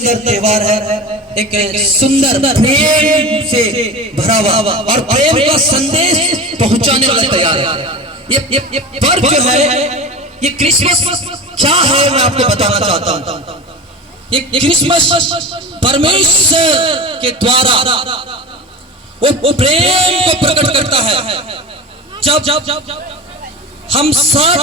सुंदर त्योहार है, एक सुंदर प्रेम से भरा हुआ और प्रेम का संदेश पहुंचाने वाला तैयार है। ये पर्व जो है, ये क्रिसमस क्या है मैं आपको बताना चाहता हूँ। ये क्रिसमस परमेश्वर के द्वारा वो प्रेम को प्रकट करता है। जब हम सब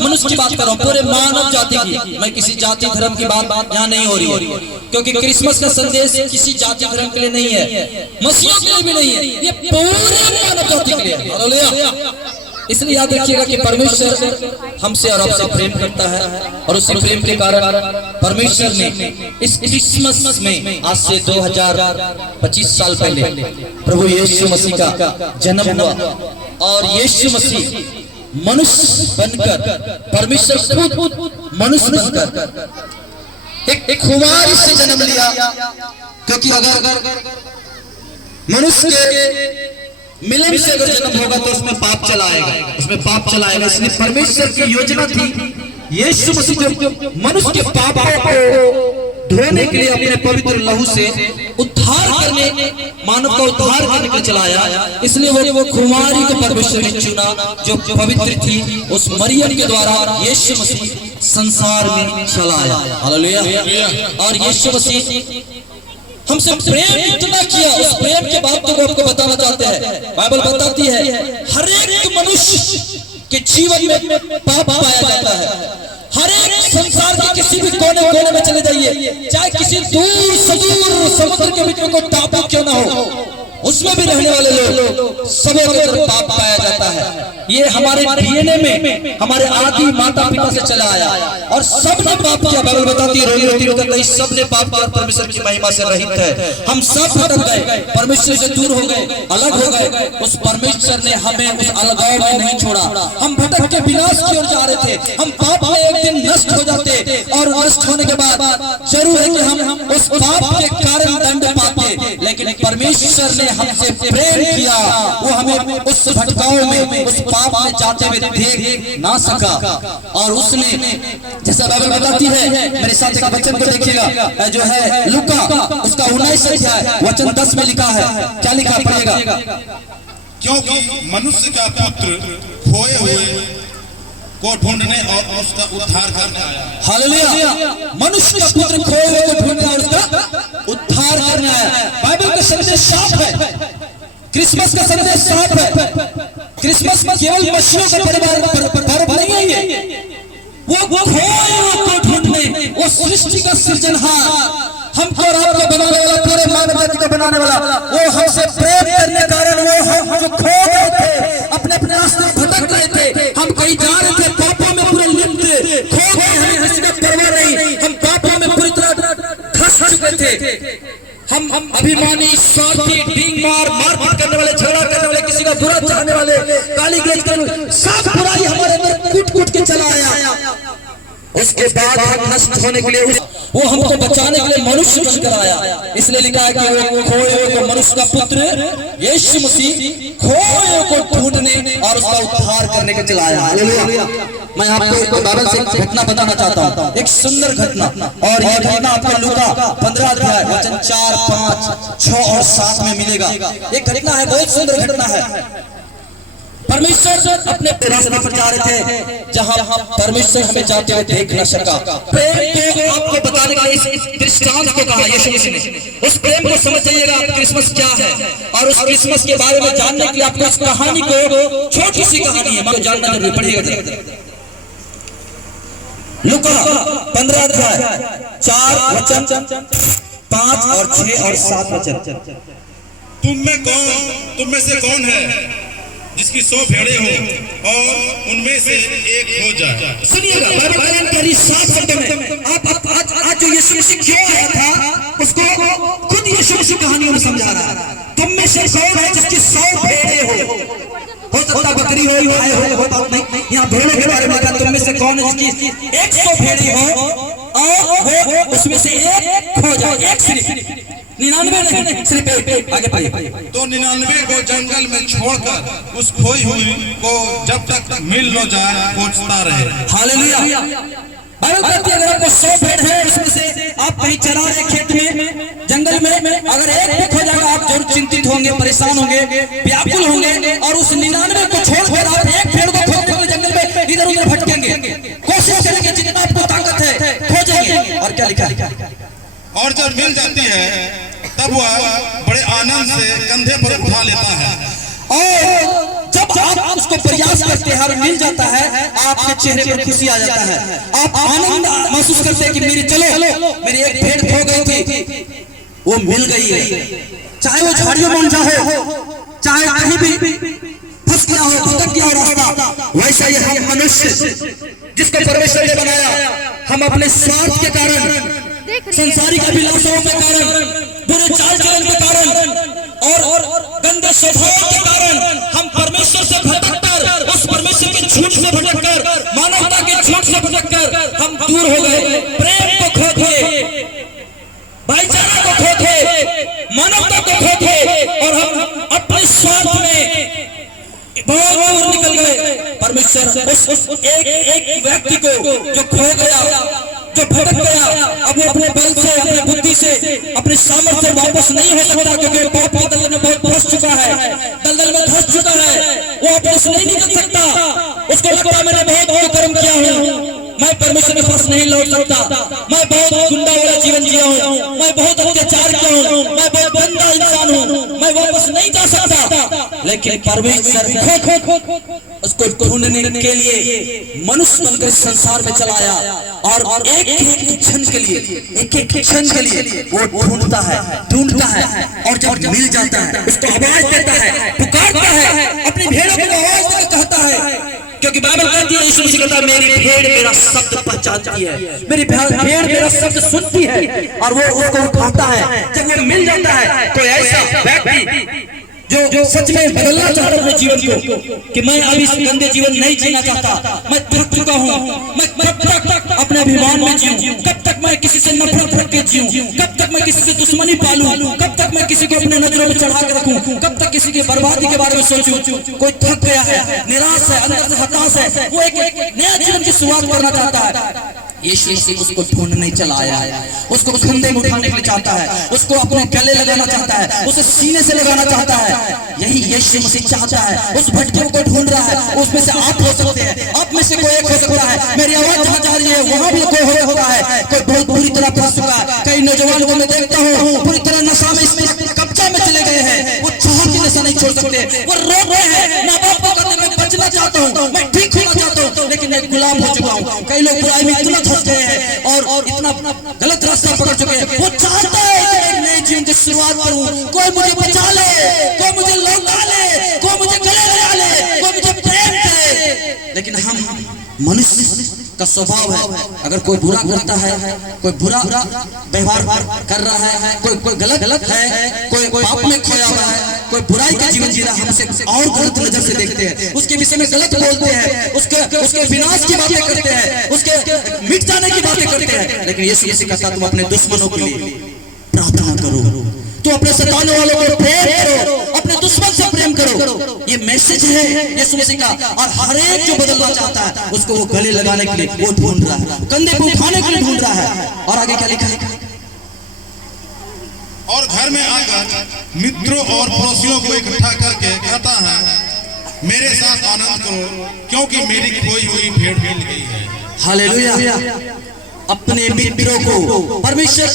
मनुष्य की बात कर रहा हूँ, पूरे मानव जाति की, मैं किसी जाति धर्म की बात यहाँ नहीं हो रही है, क्योंकि क्रिसमस का संदेश किसी जाति धर्म के लिए नहीं है, मसीह के लिए भी नहीं है, ये पूरे मानव जाति के लिए है। इसलिए याद रखिएगा कि परमेश्वर हमसे और आपसे प्रेम करता है, और उसी प्रेम के कारण परमेश्वर ने इस क्रिसमस में आज से 2025 साल पहले प्रभु यीशु मसीह का जन्म हुआ, और यीशु मसीह मनुष्य बनकर, परमेश्वर खुद मनुष्य बनकर एक कुमारी से जन्म लिया, क्योंकि अगर मनुष्य के मिलन से अगर जन्म होगा तो उसमें पाप चला आएगा, इसलिए परमेश्वर की योजना थी यीशु मसीह जो मनुष्य के पापों को धोने के लिए अपने पवित्र लहू से उद्धार करने, मानव का उद्धार करने के चला आया। इसलिए वो कुमारी को परमेश्वर ने चुना जो पवित्र थी, उस मरियम के द्वारा यीशु मसीह संसार में चला आया। हालेलुया। और यीशु मसीह हमसे प्रेम इतना किया, उस प्रेम के बात तो आपको बताना चाहते हैं। बाइबल बताती है हर एक मनुष्य के जीवन में पाप पाया जाता है। हर एक संसार के किसी भी कोने में चले जाइए, चाहे किसी दूर सुदूर समुद्र के बीच में कोई टापू क्यों ना हो, उसमें भी रहने वाले लोग सबों के अंदर पाप पाया जाता है। ये हमारे डीएनए में हमारे आदि माता पिता से चला आया, और सबने पाप किया। बाइबल बताती है रोगी सबने पाप किया, परमेश्वर की महिमा से रहित है। हम सब भटक गए, परमेश्वर से दूर हो गए, अलग हो गए। उस परमेश्वर ने हमें उस अलगाव में नहीं छोड़ा। हम भटक के विनाश की ओर जा रहे थे, हम पाप में एक दिन नष्ट हो जाते, और नष्ट होने के बाद जरूर है कि हम उस पाप के कारण दंड पाते, लेकिन परमेश्वर ने हमसे प्रेम किया, वो हमें उस भटकाव में, उस पाप में जाते हुए देख ना सका, और उसने, जैसा बाइबल बताती है, मेरे साथ एक वचन को देखिएगा जो है लूका उसका 19 अध्याय वचन 10 में लिखा है। क्या लिखा पड़ेगा? क्योंकि मनुष्य का पुत्र खोए हुए को ढूंढने और उसका उद्धार करने आया। हालेलुया। मनुष्य का पुत्र खोए हुए को ढूंढने और उसका उद्धार करने आया। बाइबल का संदेश साफ है, क्रिसमस का संदेश साफ है। क्रिसमस केवल मसीह का पर्व नहीं है, वो खोए हुए को ढूंढने, वो सृष्टि का सृजनहार, हमको और आपको बनाने वाला, पूरे मानव जाति को बनाने वाला, वो हमसे प्रेम करने के कारण, वो हम जो खो गए थे, अपने अपने रास्ते में भटक रहे थे, हम कहीं जा रहे थे, पापों में पूरे लिप्त खो गए, हमें किसी का परवाह नहीं, हम पापों में पूरी तरह धंस चुके थे। हम अभिमानी, स्वार्थी, डींग मारपीट करने वाले, झगड़ा करने वाले, किसी का बुरा चाहने वाले, गाली गलौज करने वाले, सब बुराई हमारे अंदर कूट के चला आया। उसके बाद हम नष्ट होने के लिए वो हमको बचाने के लिए मनुष्य बनकर आया। इसलिए लिखा है कि वो खोए हुए को मनुष्य का पुत्र यीशु मसीह खोए हुए को ढूंढने और उसका उद्धार करने के चला आया। हालेलुया। मैं आपको बाइबल से घटना बताना चाहता हूँ, एक सुंदर घटना, और ये घटना आपको लूका 15 अध्याय वचन 4, 5, 6 और 7 में मिलेगा। एक घटना है, बहुत सुंदर घटना है। परमेश्वर अपने रास्ते पर जा रहे थे, जहां परमेश्वर हमें जाते हुए देख न सका। प्रेम को आपको बताने का इस दृष्टांत को कहा यीशु मसीह ने। उस प्रेम को समझ जाइएगा क्रिसमस क्या है, और उस क्रिसमस के बारे में जानने के लिए आपको इस कहानी को, छोटी सी कहानी है मगर जानना जरूरी पड़ेगा। लूका 15 अध्याय 4 वचन 5 और 6 और 7 वचन। तुम में से कौन है जिसकी 100 भेड़ें हो और उनमें से एक हो जाए? सुनिएगा, बाइबल कह रही 7 शब्दों में। आप आज जो यीशु मसीह क्यों आया था, उसको खुद यीशु मसीह कहानियों में समझा रहा है। तुम में से कौन है जिसकी 100 भेड़ें हो सकता बकरी हो, गाय हो, बात नहीं, यहाँ भेड़ों के बारे में कहा। तुम में से कौन है जिसकी 100 भेड़ें हो और वो उसमें से एक खो जाए, एक सिर्फ 99 नहीं, सिर्फ एक। आगे पढ़िए। तो 99 को जंगल में छोड़कर उस खोई हुई को जब तक मिल न जाए खोजता रहे। हालेलुया। बाइबल कहती है अगर आपको 100 भेड़ कहीं चरा रहे खेत में, जंगल में, अगर एक भी खो जाएगा आप जरूर चिंतित होंगे, परेशान होंगे, व्याकुल होंगे, और उस 99 को छोड़कर आप एक पेड़ को खोजने के लिए जंगल में इधर उधर भटकेंगे, कोशिश करेंगे जितना आपको ताकत है खोजेंगे। और क्या लिखा, और जब मिल जाती है तब वह बड़े आनंद से कंधे पर उठा लेता है। और जब आप उसको प्रयास करते हैं और मिल जाता है, आपके चेहरे पर खुशी आ जाता है, आप आनंद महसूस करते हैं कि मेरी एक भेड़ खो गई थी, वो मिल गई है। चाहे वो झाड़ियों में उलझा हो, चाहे कहीं भी फंस गया हो, भटक गया हो रास्ता, वैसा ही हम मनुष्य जिसको परमेश्वर ने बनाया, हम अपने स्वार्थ के कारण, संसारिक अभिलाषाओं के कारण, बुरे चाल चलन के कारण और गंदे स्वभाव के कारण हम परमेश्वर से भटककर, उस परमेश्वर के झूठ से भटककर, मानवता के झूठ से भटककर हम दूर हो गए, प्रेम को खो दिए, भाईचारा को खो दिए, मानवता को खो दिए, और हम अपने स्वार्थ में बहुत दूर निकल गए। परमेश्वर उस एक व्यक्ति को जो खो गया, जो भटक गया, अब वो अपने बल से, अपने बुद्धि से, अपने सामर्थ्य से वापस नहीं हो सकता, क्योंकि पाप के दलदल में बहुत फंस चुका है, दलदल में धंस चुका है, वो वापस नहीं निकल सकता। उसको लगता है मैंने बहुत कर्म किया हूँ, मैं परमेश्वर के पास नहीं लौट सकता, मैं बहुत गुंडा वाला जीवन जिया हूँ, मैं बहुत अत्याचार किया हूँ, मैं बहुत गंदा इंसान हूँ, मैं वापस नहीं जा सकता। लेकिन परमेश्वर उसको ढूंढने के लिए मनुष्य बनकर संसार में चलाया, और एक क्षण के लिए, एक क्षण के लिए वो ढूंढता है, और जब मिल जाता है उसको आवाज देता है, पुकारता है, अपनी भेड़ों को आवाज देकर कहता है, क्योंकि बाइबल कहती है, यीशु मसीह कहता है, मेरी भेड़ मेरा शब्द पहचानती है, मेरी भेड़ मेरा शब्द सुनती है, और वो उसको उठाता है। जब वो मिल जाता है तो ऐसा व्यक्ति जो सच में बदलना चाहता है अपने जीवन को, कि मैं अभी इस गंदे जीवन नहीं जीना चाहता, मैं थक चुका हूँ, मैं कब तक अपने अभिमान में जीऊं, कब तक मैं किसी से नफरत रख के जीऊं, कब तक मैं किसी से दुश्मनी पालूं, कब तक मैं किसी को अपने नजरों में चढ़ा के रखूं, कब तक किसी की बर्बादी के बारे में सोचूं। कोई थक गया है, निराश है, अंदर से हताश है, वो एक नया जीवन की शुरुआत करना चाहता है। यीशु मसीह उसको ढूंढने चला आया है, उसको कंधे में उठाने के लिए चाहता है, उसको अपने गले लगाना चाहता है, उसे सीने से लगाना चाहता है। यही यीशु मसीह चाहता है, उस भटके को ढूंढ रहा है। उसमें से आप हो सकते हैं, आप में से कोई एक हो सकता है। मेरी आवाज जहाँ जा रही है वहाँ भी कोई हो सकता है, कोई बहुत बुरी तरह फंस चुका है। कई नौजवान को मैं देखता हूँ पूरी तरह नशा में, इसमें कब्जा में चले गए हैं, वो चाह के नशा नहीं छोड़ सकते, वो रो रहे हैं, माँ बाप को कहते मैं बचना चाहता हूँ, मैं ठीक होना चाहता हूँ, लेकिन मैं गुलाम हो चुका हूँ। कई लोग बुराई में इतना फंस गए हैं और इतना गलत रास्ता पकड़ चुके हैं। वो चाहता है कि एक नए जीवन की शुरुआत करूं, कोई मुझे बचा ले, कोई मुझे लौटा ले, कोई मुझे गले लगा ले, कोई मुझे प्रेम करे। लेकिन हम मनुष्य का स्वभाव है, अगर कोई बुरा करता है, कोई बुरा व्यवहार कर रहा है, कोई गलत है, कोई पाप में खोया हुआ है, कोई बुराई का जीवन जी रहा है, हमसे और गलत नजर से देखते हैं, उसके विषय में गलत बोलते हैं, उसके विनाश की बातें करते हैं, उसके मिट जाने की बातें करते हैं। लेकिन यीशु मसीह कहता तुम अपने दुश्मनों के लिए प्रार्थना करो, तो अपने सताने वालों को प्रेम करो, अपने दुश्मन से प्रेम करो। ये मैसेज है यीशु मसीह का। और हर एक जो बदलना चाहता है उसको वो गले लगाने के लिए वो ढूंढ रहा है, कंधे को उठाने के लिए ढूंढ रहा है। और आगे क्या लिखा है? और घर में आकर मित्रों और पड़ोसियों को इकट्ठा करके कहता है, मेरे साथ आनंद करो, क्योंकि मेरी खोई हुई भेड़ मिल गई है। हालेलुया। अपने मित्रों को परमेश्वर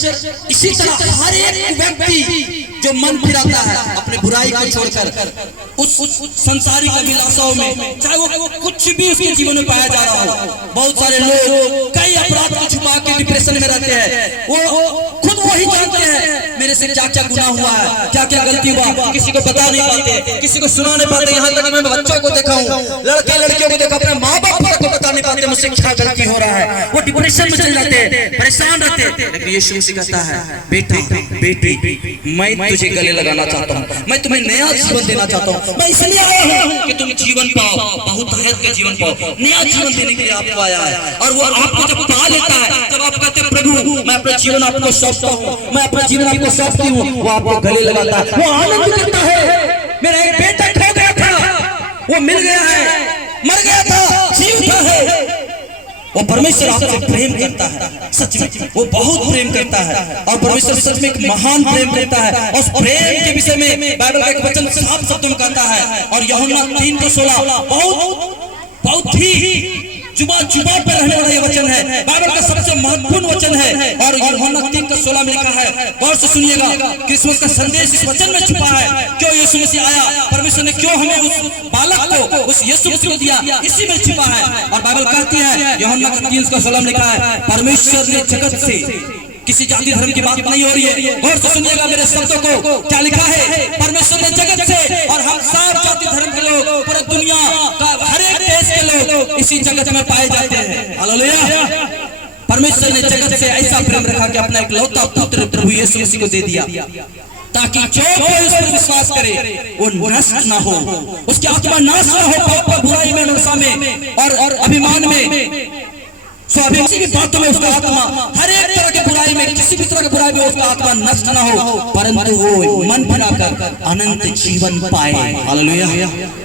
इसी तरह हर एक व्यक्ति जो मन फिराता है अपने बुराई को छोड़कर उस संसारिक अभिलाषाओं में, चाहे वो कुछ भी उसके जीवन में पाया जा रहा हो। बहुत सारे लोग कई अपराध को छुपा के डिप्रेशन में रहते हैं, वो खुद वही जानते हैं मेरे से क्या क्या गुनाह हुआ है, क्या क्या गलती हुआ, किसी को बता नहीं पाते, किसी को सुना नहीं पाते। यहाँ तक मैं बच्चों को देखा हूँ, लड़के लड़कियों को देखा, अपने माँ बाप को बता नहीं पाते मुझसे क्या गलती हो रहा है, वो डिप्रेशन में चले जाते हैं, परेशान रहते हैं। लेकिन यीशु मसीह कहता है, बेटा बेटी मैं तुझे गले लगाना चाहता हूँ, मैं तुम्हें नया जीवन देना चाहता हूँ। मैं इसलिए आया हूँ कि तुम जीवन पाओ, बहुत हद का जीवन पाओ, नया जीवन देने के लिए आपको आया है। और वो आपको जब पा लेता है, जब आप कहते हैं प्रभु मैं अपना जीवन आपको सौंपता हूँ, मैं अपना जीवन आपको सौंपती हूँ, वो आपको गले लगाता है, वो आनंद करता है। मेरा एक बेटा खो गया था, वो मिल गया है, मर गया था, जी उठा है। वो परमेश्वर आपसे प्रेम करता है, सच में वो बहुत प्रेम करता है और परमेश्वर सच में एक महान प्रेम करता है। और उस प्रेम के विषय में बाइबल का एक वचन साफ शब्दों में कहता है और यूहन्ना 3:16 बहुत ही जुबान पर रहने वाला ये वचन है, बाइबल का सबसे महत्वपूर्ण वचन है। और यूहन्ना 3:16 में लिखा है, गौर से सुनिएगा, क्रिसमस का संदेश इस वचन में छुपा है। क्यों यीशु मसीह आया, परमेश्वर ने क्यों हमें उस बालक को, उस यीशु मसीह को दिया, इसी में छुपा है। और बाइबल कहती है, यूहन्ना 3:16 में लिखा है, परमेश्वर ने जगत से, किसी जाति धर्म की बात नहीं हो रही है, गौर से सुनिएगा मेरे शब्दों को, क्या लिखा है, परमेश्वर ने जगत से, और हम सब जाति धर्म के लोग, पूरी दुनिया का हर एक देश के लोग इसी जगत में पाए जाते हैं। हालेलुया। परमेश्वर ने जगत से ऐसा प्रेम रखा कि अपना इकलौता पुत्र प्रभु यीशु मसीह को दे दिया, ताकि जो कोई उस पर विश्वास करे वो नष्ट ना हो, उसकी आत्मा नाश ना हो पाप बुराई में, नशा में और अभिमान में, स्वाभिमानी की बातों में उसका आत्मा हर एक तरह के बुराई में, किसी भी तरह के बुराई में उसका आत्मा नष्ट ना हो, परंतु वो मन बनाकर अनंत जीवन पाए। हालेलुया।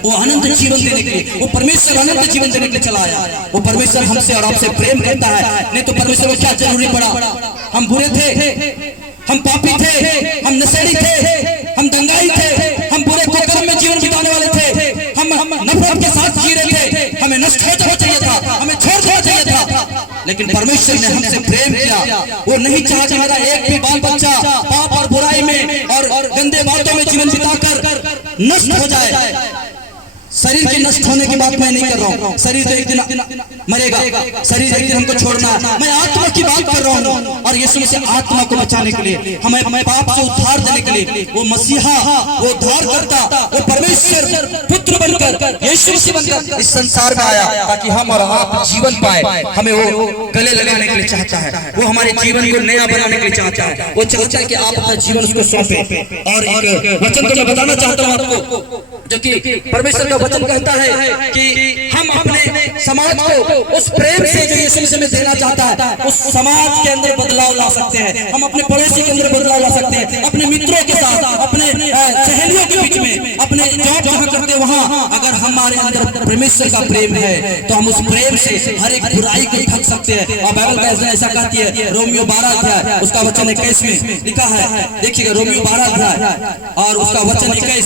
वो अनंत जीवन देने के लिए, वो परमेश्वर अनंत जीवन देने के लिए चला आया। वो परमेश्वर हमसे और आपसे प्रेम करता है, नहीं तो परमेश्वर को क्या जरूरी पड़ा। हम बुरे थे, हम पापी थे, हम नशेड़ी थे, हम दंगाई थे, हम बुरे कुकर्म में जीवन बिताने वाले थे, हम नफरत के साथ जी रहे थे, हमें नष्ट हो जाना चाहिए था, हमें छोड़ देना चाहिए था। लेकिन परमेश्वर ने हमसे प्रेम किया, वो नहीं चाहा कि हमारा एक भी बाल बच्चा पाप और बुराई में और गंदे बातों में जीवन बिताकर नष्ट हो जाए। शरीर के नष्ट होने की बात मैं नहीं कर रहा हूँ, शरीर तो एक दिन मरेगा, शरीर एक दिन हमको छोड़ना है, मैं आत्मा की बात कर रहा हूँ। और यीशु मसीह आत्मा को बचाने के लिए, हमें पाप से उद्धार देने के लिए, वो मसीहा, वो उद्धार करता, वो परमेश्वर पुत्र बनकर, यीशु मसीह बनकर इस संसार में आया, ताकि हम और आप जीवन पाए। हमें वो गले लगाने के लिए चाहता है, वो हमारे जीवन को नया बनाने के लिए चाहता है, वो चाहता है कि आप अपना जीवन उसको सौंपे। और एक वचन को मैं बताना चाहता हूँ आपको, जो कि परमेश्वर का वचन कहता है कि हम अपने समाज को उस प्रेम से जो यीशु मसीह में देना चाहता है, उस समाज के अंदर बदलाव ला सकते हैं। हम अपने पड़ोसी के अंदर बदलाव ला सकते हैं, अपने मित्रों के साथ, अपने सहेलियों के बीच में, अपने जॉब जहाँ करते हैं वहाँ, अगर हमारे अंदर परमेश्वर का प्रेम है तो हम उस प्रेम से हर एक बुराई को ढक सकते हैं। और बाइबल ऐसा कहती है, रोमियो 12 अध्याय उसका वचन 21 में लिखा है, देखिएगा रोमियो 12 अध्याय और उसका वचन 21,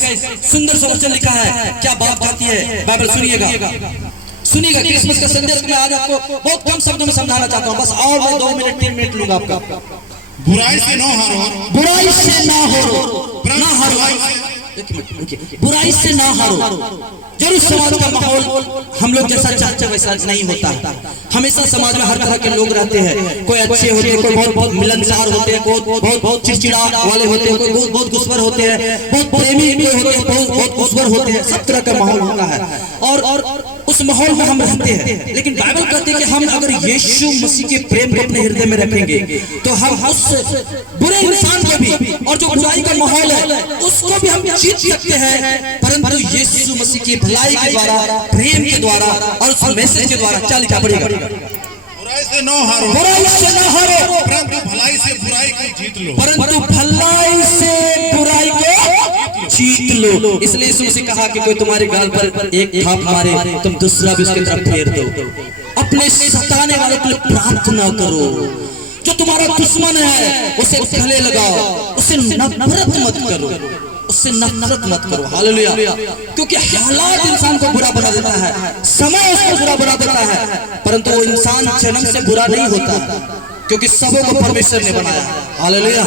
सुंदर सा वचन लिखा है। क्या बात कहती है बाइबल, सुनिएगा। क्रिसमस का संदेश में आज आपको बहुत कम शब्दों में समझाना चाहता हूँ, बस और मैं 2 मिनट 3 मिनट लूंगा आपका। बुराई से ना हारो, बुराई से ना हारो, ना हारो, बुराई से ना हारो। जरूर समाज का माहौल हम लोग जैसा चाहते वैसा नहीं होता। हमेशा समाज में हर तरह के लोग रहते हैं, कोई अच्छे होते हैं, कोई बहुत मिलनसार होते हैं, कोई बहुत चिड़चिड़ा वाले होते हैं, कोई बहुत गुस्वर होते हैं, बहुत प्रेमी होते हैं, बहुत गुस्वर होते हैं, सब तरह का माहौल होता है। और उस माहौल में हम रहते हैं, लेकिन बाइबल कहते हैं कि हम अगर यीशु मसीह के प्रेम को अपने हृदय में रखेंगे तो हम उस बुरे इंसान को भी और जो बुराई का माहौल है उसको भी हम जीत सकते हैं, परंतु यीशु मसीह की भलाई के द्वारा, प्रेम के द्वारा और उस मैसेज के द्वारा। क्या लिखा पड़ेगा, बुराई से ना हारो, बुराई से ना हारो, परंतु भलाई से बुराई को जीत लो, परंतु भलाई से बुराई को जीत लो। इसलिए यीशु मसीह कहा कि कोई तुम्हारे गाल पर एक थाप मारे, तुम दूसरा भी उसकी तरफ फेर दो। अपने सताने वालों के लिए प्रार्थना करो, जो तुम्हारा दुश्मन है उसे गले लगाओ, उसे नफरत मत करो, उससे नफरत मत करो। हालेलुया। क्योंकि हालात इंसान को बुरा बना देता है, समय उसको बुरा बना देता है, परंतु वो इंसान जन्म से बुरा नहीं होता, क्योंकि सबों को परमेश्वर ने बनाया। हालेलुया।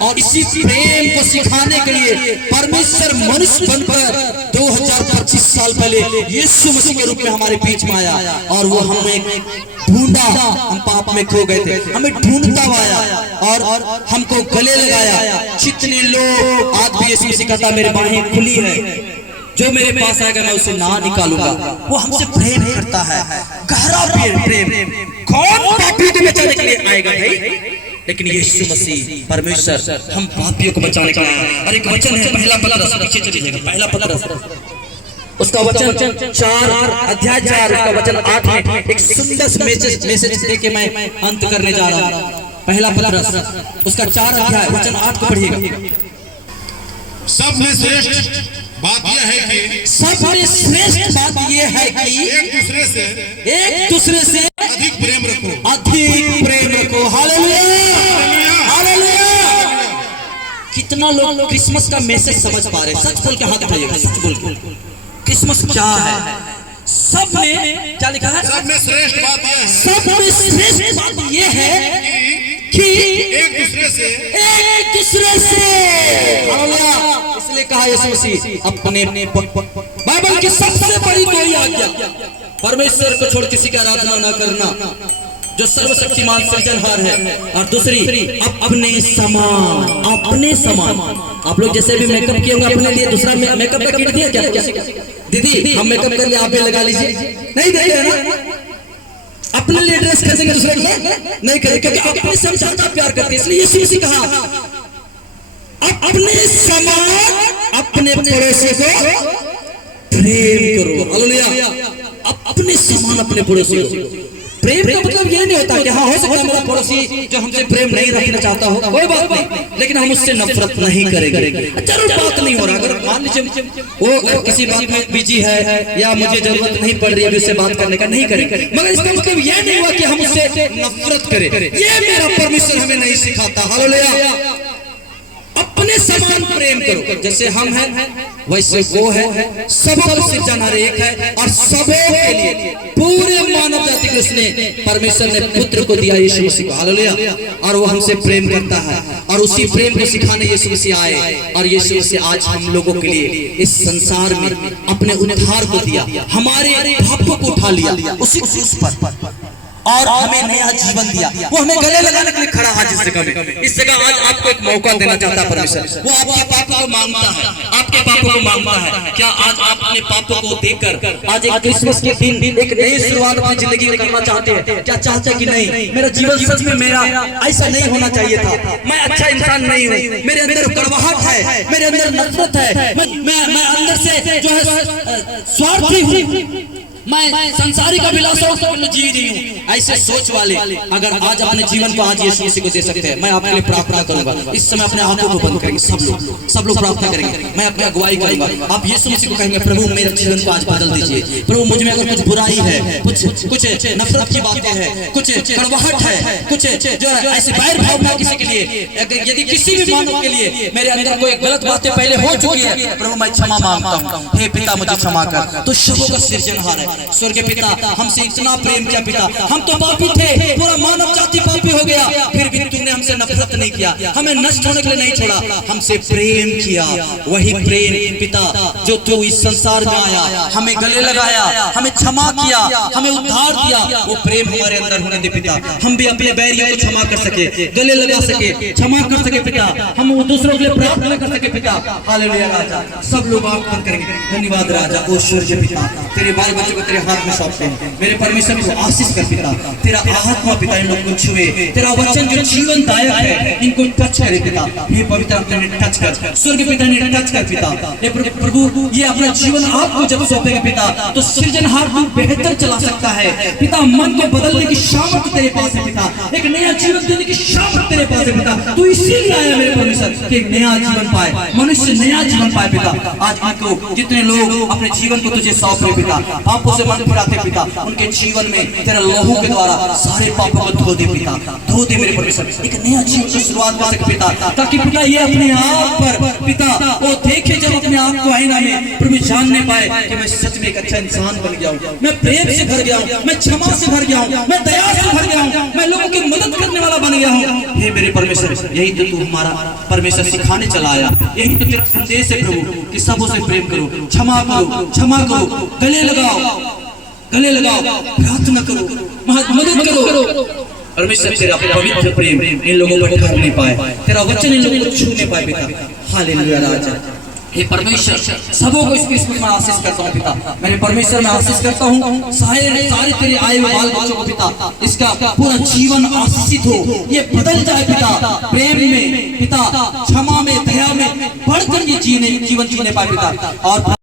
और इसी प्रेम को सिखाने के लिए परमेश्वर मनुष्य बनकर 2025 साल पहले यीशु मसीह के रूप में हमारे बीच में आया, और वो हमें ढूंढा, हम पाप में खो गए थे, हमें ढूंढता आया और हमको गले लगाया। जितने लोग आज भी यीशु मसीह कहता मेरी बाहें खुली है, जो मेरे पास आएगा मैं उसे ना निकालूंगा। वो हमसे प्रेम करता है, गहरा प्रेम। कौन पापी को बचाने के लिए आएगा भाई, लेकिन यीशु मसीह परमेश्वर हम पापियों को बचाने के लिए आया। और एक वचन है पहला पत्रस, पीछे चले जाएगा, पहला पत्रस उसका वचन 4 अध्याय 4 उसका वचन 8 में एक सुंदर मैसेज देके मैं अंत करने जा रहा हूँ। पहला पत्रस उसका 4 अध्याय वचन 8 को पढ़िएगा। सब में श्रेष्ठ बात यह है कि सबसे श्रेष्ठ बात यह है कि एक दूसरे से अधिक प्रेम रखो, अधिक प्रेम रखो। Hallelujah, hallelujah. कितना लोग क्रिसमस का मैसेज समझ पा रहे हैं? सच बोल के हाथ उठाइएगा, सच बोल के। क्रिसमस क्या है? सब में क्या लिखा है? सब में श्रेष्ठ बात यह है, सब में श्रेष्ठ बात यह है कि एक दूसरे से हालेलुया। इसलिए कहा यीशु मसीह अपने बाइबल की सबसे बड़ी कोई आज्ञा, परमेश्वर को छोड़ किसी की आराधना न करना, जो सर्वशक्तिमान सृजनहार है, और दूसरी अपने समान। आप लोग जैसे भी मेकअप किए होंगे अपने लिए, दूसरा मेकअप का किट दिया क्या? दीदी हम मेकअप कर लिए, आप भी लगा लीजिए। नहीं देंगे ना? अपने लिए ड्रेस खरीदेंगे, दूसरे के लिए नहीं करेंगे, क्योंकि अपने से हम ज्यादा प्यार करते हैं। इसलिए यीशु मसीह कहा अपने समान अपने पड़ोसी को प्रेम करो। हालेलुया। अपने समान अपने पड़ोसी को प्रेम का मतलब ये नहीं होता कि हाँ हो सकता है मेरा पड़ोसी जो हमसे प्रेम नहीं रखना चाहता हो, कोई बात नहीं, लेकिन हम उससे नफरत नहीं करेंगे। चलो बात नहीं हो रहा, अगर मान लीजिए वो किसी बात में बिजी है या मुझे जरूरत नहीं पड़ रही है उससे बात करने का, नहीं करेंगे, मगर इसका मतलब ये नहीं हुआ कि हम उससे नफरत करें। ये मेरा परमेश्वर हमें नहीं सिखाता। हालेलुया। अपने समान प्रेम करो, जैसे हम हैं वैसे वो है, सबका सृजनहार एक है, और सबों के लिए पूरे मानव जाति को उसने परमेश्वर ने पुत्र को दिया, यीशु मसीह को। हालेलुया। और वो हमसे प्रेम करता है, और उसी प्रेम को सिखाने यीशु मसीह आए, और यीशु मसीह आज हम लोगों के लिए इस संसार में अपने उद्धार को दिया, हमारे पापों को उठा लिया उसी क्रूस पर, और हमें नया जीवन दिया। वो हमें गले लगाने के लिए खड़ा आज इस जगह में। इस जगह आज आपको एक मौका देना चाहता है परमेश्वर। वो आपके पापों को मांगता है, आपके पापों को मांगता है। क्या आज आप अपने पापों को देखकर आज एक क्रिसमस के दिन एक नई शुरुआत अपनी जिंदगी में करना चाहते हैं? क्या चाहते हैं कि नहीं मेरा जीवन सच में मेरा ऐसा नहीं होना चाहिए था, मैं अच्छा इंसान नहीं हूँ, मेरे अंदर कड़वाहट है, मेरे अंदर नफरत है, मैं अंदर से जो है स्वार्थी हूँ, मैं संसारिक अभिलाषाओं से जी रही हूँ, ऐसे सोच वाले अगर आज अपने जीवन को आज यीशु मसीह को दे सकते हैं, मैं आपके लिए प्रार्थना करूंगा। इस समय अपने आंखों को बंद करेंगे, सब लोग प्रार्थना करेंगे। मैं अपनी अगुवाई करूंगा। आप यीशु मसीह को कहेंगे प्रभु मेरे जीवन को आज बदल दीजिए। प्रभु मुझ में अगर कुछ बुराई है, कुछ नफरत की बातें हैं, कुछ कड़वाहट है, कुछ जो है ऐसी बैर भावना किसी के लिए, यदि किसी भी मानव के लिए मेरे अंदर कोई गलत बातें पहले हो चुकी है, प्रभु मैं क्षमा मांगता हूँ। हे पिता मुझे क्षमा कर। तो सबों का सृजनहार है स्वर्ग पिता, हमसे इतना प्रेम किया पिता। हम तो पापी थे, पूरा मानव जाति पापी हो गया, फिर भी तूने हमसे नफरत नहीं किया, हमें नष्ट होने के लिए नहीं छोड़ा, हमसे प्रेम किया। वही प्रेम पिता जो तू इस संसार में आया, हमें गले लगाया, हमें क्षमा किया, हमें उद्धार दिया, वो प्रेम हमारे अंदर होने दे पिता। हम भी अपने बैरियों को क्षमा कर सके, गले लगा सके, क्षमा कर सके पिता, हम दूसरों के लिए प्रार्थना कर सके पिता। हालेलुया राजा। सब लोग आंख बंद करेंगे। धन्यवाद राजा। ओ सूर्य पिता, तेरे बाल बच्चों को तेरे हाथ में सौंपते हैं। मेरे परमेश्वर को आशीष कर पिता, तेरा आत्मा पिता इन लोगों को छुए, तेरा वचन जो जीवन दायक है इनको टच करे पिता। हे पवित्र आत्मा ने टच कर, स्वर्ग पिता ने टच कर पिता। हे प्रभु ये अपना जीवन आपको जब सौंपेगा पिता, तो सृजनहार तू बेहतर चला सकता है पिता। मन को बदलने की सामर्थ्य तेरे पास है पिता, एक नया जीवन देने की सामर्थ्य तेरे पास है पिता। तू इसीलिए आया मेरे परमेश्वर कि एक नया जीवन पाए, मनुष्य नया जीवन पाए पिता। आज इनको जितने लोग अपने जीवन को तुझे सौंप रहे पिता, पापों से मन फिराते पिता, उनके जीवन में तेरे लहू के द्वारा सारे पापों को धो दे पिता, धो दे मेरे परमेश्वर। एक नया जीवन की शुरुआत कर सके पिता, ताकि पिता ये अपने आप पर पिता वो देखे, जब अपने आप को आईना में प्रभु जानने पाए कि मैं सच में एक अच्छा इंसान बन गया हूँ, मैं प्रेम से भर गया हूँ, मैं क्षमा से भर गया हूँ, मैं दया से भर गया हूँ, मैं लोगों की मदद करने वाला बन गया हूँ। हे मेरे परमेश्वर, यही तो तू हमारा परमेश्वर सिखाने चला आया, यही तो तेरा संदेश है प्रभु कि सबों से प्रेम करो, क्षमा करो, क्षमा करो, गले लगाओ, गले लगाओ, प्रार्थना करो, मदद करो। परमेश्वर तेरा पवित्र प्रेम इन लोगों पर ठहर नहीं पाए, तेरा वचन इन लोगों को छू नहीं पाए पिता। हालेलुया राजा। हे परमेश्वर सबों को इस क्रिसमस में आशीष करता हूँ पिता। मेरे परमेश्वर में आशीष करता हूँ सारे तेरे आए हुए बाल बच्चों को पिता, इसका पूरा जीवन आशीषित हो, ये बदल जाए पिता, प्रेम में पिता, क्षमा में, दया में बढ़कर ये जीवन जीने पाए पिता। और